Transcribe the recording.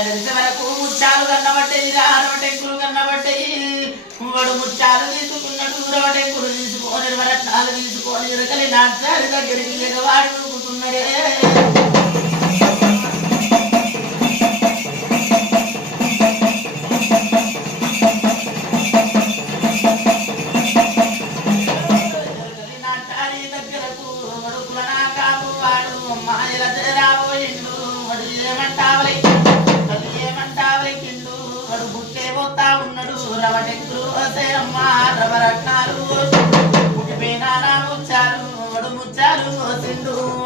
తెలిసే వరకు ముత్యాలు కన్నబట్టేది రవటెంకులు కన్నబట్టేది వాడు ముత్యాలు తీసుకున్నాడు రవటెంకులు తీసుకొని వరత్నాలు తీసుకొని ఎరకలి నాట్యాలు దగ్గరికి ఎగవాడు ఊపుతున్నాడే రవటెంకులు రవరత్నాలు